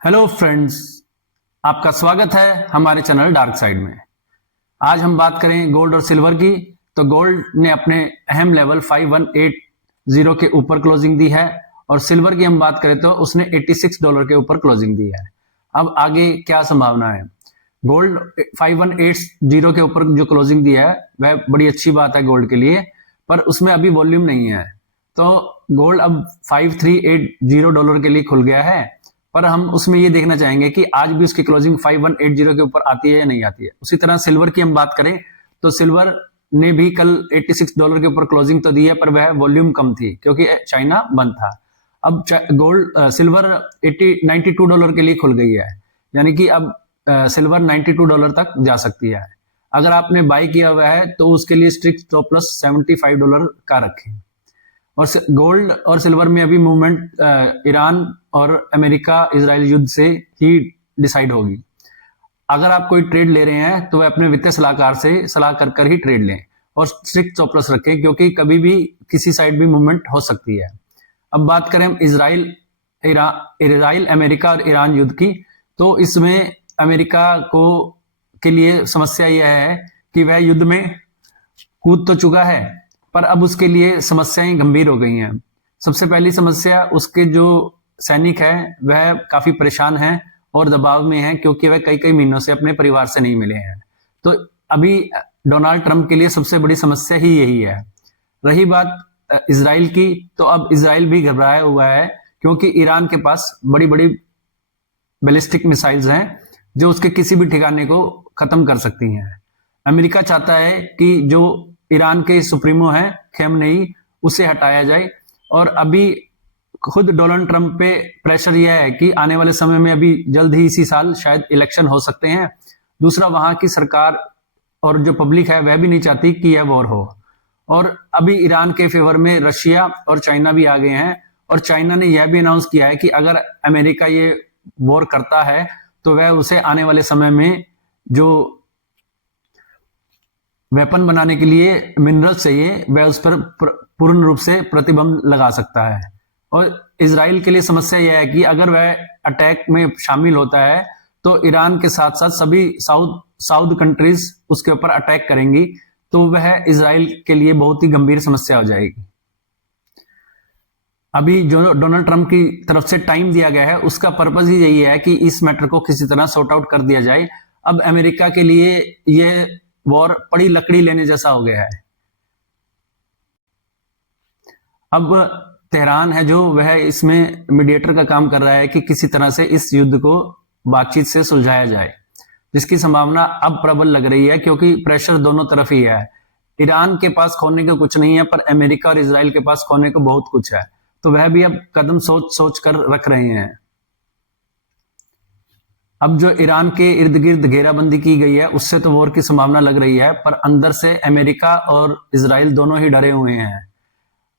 Hello friends, आपका स्वागत है हमारे चैनल डार्क साइड में। आज हम बात करें गोल्ड और सिल्वर की। तो गोल्ड ने अपने अहम लेवल 5180 के ऊपर क्लोजिंग दी है और सिल्वर की हम बात करें तो उसने $86 के ऊपर क्लोजिंग दी है। अब आगे क्या संभावना है? गोल्ड 5180 के ऊपर जो क्लोजिंग दी है वह बड़ी अच्छी बात है गोल्ड के लिए, पर उसमें अभी वॉल्यूम नहीं है। तो गोल्ड अब $5380 के लिए खुल गया है, पर हम उसमें ये देखना चाहेंगे कि आज भी उसकी क्लोजिंग 5180 के ऊपर आती है या नहीं आती है। उसी तरह सिल्वर की हम बात करें तो सिल्वर ने भी कल $86 के ऊपर क्लोजिंग तो दी है, पर वह वॉल्यूम कम थी क्योंकि चाइना बंद था। अब सिल्वर $92 के लिए खुल गई है, यानी कि अब सिल्वर $92 तक जा सकती है। अगर आपने बाय किया हुआ है तो उसके लिए स्ट्रिक्ट स्टॉप लॉस $75 का रखें। और गोल्ड और सिल्वर में अभी मूवमेंट ईरान और अमेरिका इजराइल युद्ध से ही डिसाइड होगी। अगर आप कोई ट्रेड ले रहे हैं तो वह अपने वित्तीय सलाहकार से सलाह कर ही ट्रेड लें और स्ट्रिक्ट स्टॉप लॉस रखें, क्योंकि कभी भी किसी साइड भी मूवमेंट हो सकती है। अब बात करें इजराइल अमेरिका और ईरान युद्ध की, तो इसमें अमेरिका को के लिए समस्या यह है कि वह युद्ध में कूद तो चुका है, पर अब उसके लिए समस्याएं गंभीर हो गई हैं। सबसे पहली समस्या, उसके जो सैनिक हैं वह काफी परेशान हैं और दबाव में हैं, क्योंकि वह कई महीनों से अपने परिवार से नहीं मिले हैं। तो अभी डोनाल्ड ट्रंप के लिए सबसे बड़ी समस्या ही यही है। रही बात इजराइल की, तो अब इजराइल भी घबराया हुआ है, क्योंकि ईरान के पास बड़ी बड़ी बैलिस्टिक मिसाइल्स हैं जो उसके किसी भी ठिकाने को खत्म कर सकती हैं। अमेरिका चाहता है कि जो ईरान के सुप्रीमो हैं खेमनेई, उसे हटाया जाए। और अभी खुद डोनाल्ड ट्रंप पे प्रेशर यह है कि आने वाले समय में अभी जल्द ही इसी साल शायद इलेक्शन हो सकते हैं। दूसरा, वहां की सरकार और जो पब्लिक है वह भी नहीं चाहती कि यह वॉर हो। और अभी ईरान के फेवर में रशिया और चाइना भी आ गए हैं, और चाइना ने यह भी अनाउंस किया है कि अगर अमेरिका ये वॉर करता है तो वह उसे आने वाले समय में जो वेपन बनाने के लिए मिनरल्स चाहिए वह उस पर पूर्ण रूप से प्रतिबंध लगा सकता है। और इजराइल के लिए समस्या यह है कि अगर वह अटैक में शामिल होता है तो ईरान के साथ साथ सभी साउथ कंट्रीज उसके ऊपर अटैक करेंगी, तो वह इजराइल के लिए बहुत ही गंभीर समस्या हो जाएगी। अभी जो डोनाल्ड ट्रंप की तरफ से टाइम दिया गया है उसका पर्पज ही यही है कि इस मैटर को किसी तरह सॉर्ट आउट कर दिया जाए। अब अमेरिका के लिए यह वॉर पड़ी लकड़ी लेने जैसा हो गया है। अब तेहरान है जो वह इसमें मीडिएटर का काम कर रहा है कि किसी तरह से इस युद्ध को बातचीत से सुलझाया जाए, जिसकी संभावना अब प्रबल लग रही है, क्योंकि प्रेशर दोनों तरफ ही है। ईरान के पास खोने को कुछ नहीं है, पर अमेरिका और इजराइल के पास खोने को बहुत कुछ है, तो वह भी अब कदम सोच कर रख रहे हैं। अब जो ईरान के इर्द गिर्द घेराबंदी की गई है उससे तो वॉर की संभावना लग रही है, पर अंदर से अमेरिका और इजराइल दोनों ही डरे हुए हैं।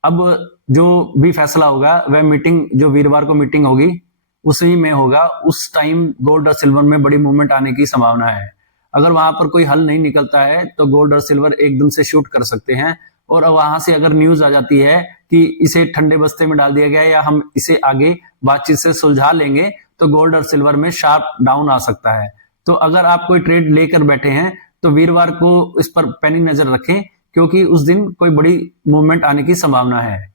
अब जो भी फैसला होगा वह मीटिंग, जो वीरवार को मीटिंग होगी उसी में होगा। उस टाइम गोल्ड और सिल्वर में बड़ी मूवमेंट आने की संभावना है। अगर वहां पर कोई हल नहीं निकलता है तो गोल्ड और सिल्वर एकदम से शूट कर सकते हैं, और वहां से अगर न्यूज आ जाती है कि इसे ठंडे बस्ते में डाल दिया गया या हम इसे आगे बातचीत से सुलझा लेंगे, तो गोल्ड और सिल्वर में शार्प डाउन आ सकता है। तो अगर आप कोई ट्रेड लेकर बैठे हैं तो वीरवार को इस पर पैनी नजर रखें, क्योंकि उस दिन कोई बड़ी मूवमेंट आने की संभावना है।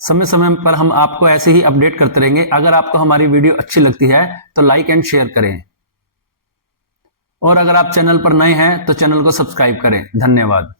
समय समय पर हम आपको ऐसे ही अपडेट करते रहेंगे। अगर आपको हमारी वीडियो अच्छी लगती है तो लाइक एंड शेयर करें, और अगर आप चैनल पर नए हैं तो चैनल को सब्सक्राइब करें। धन्यवाद।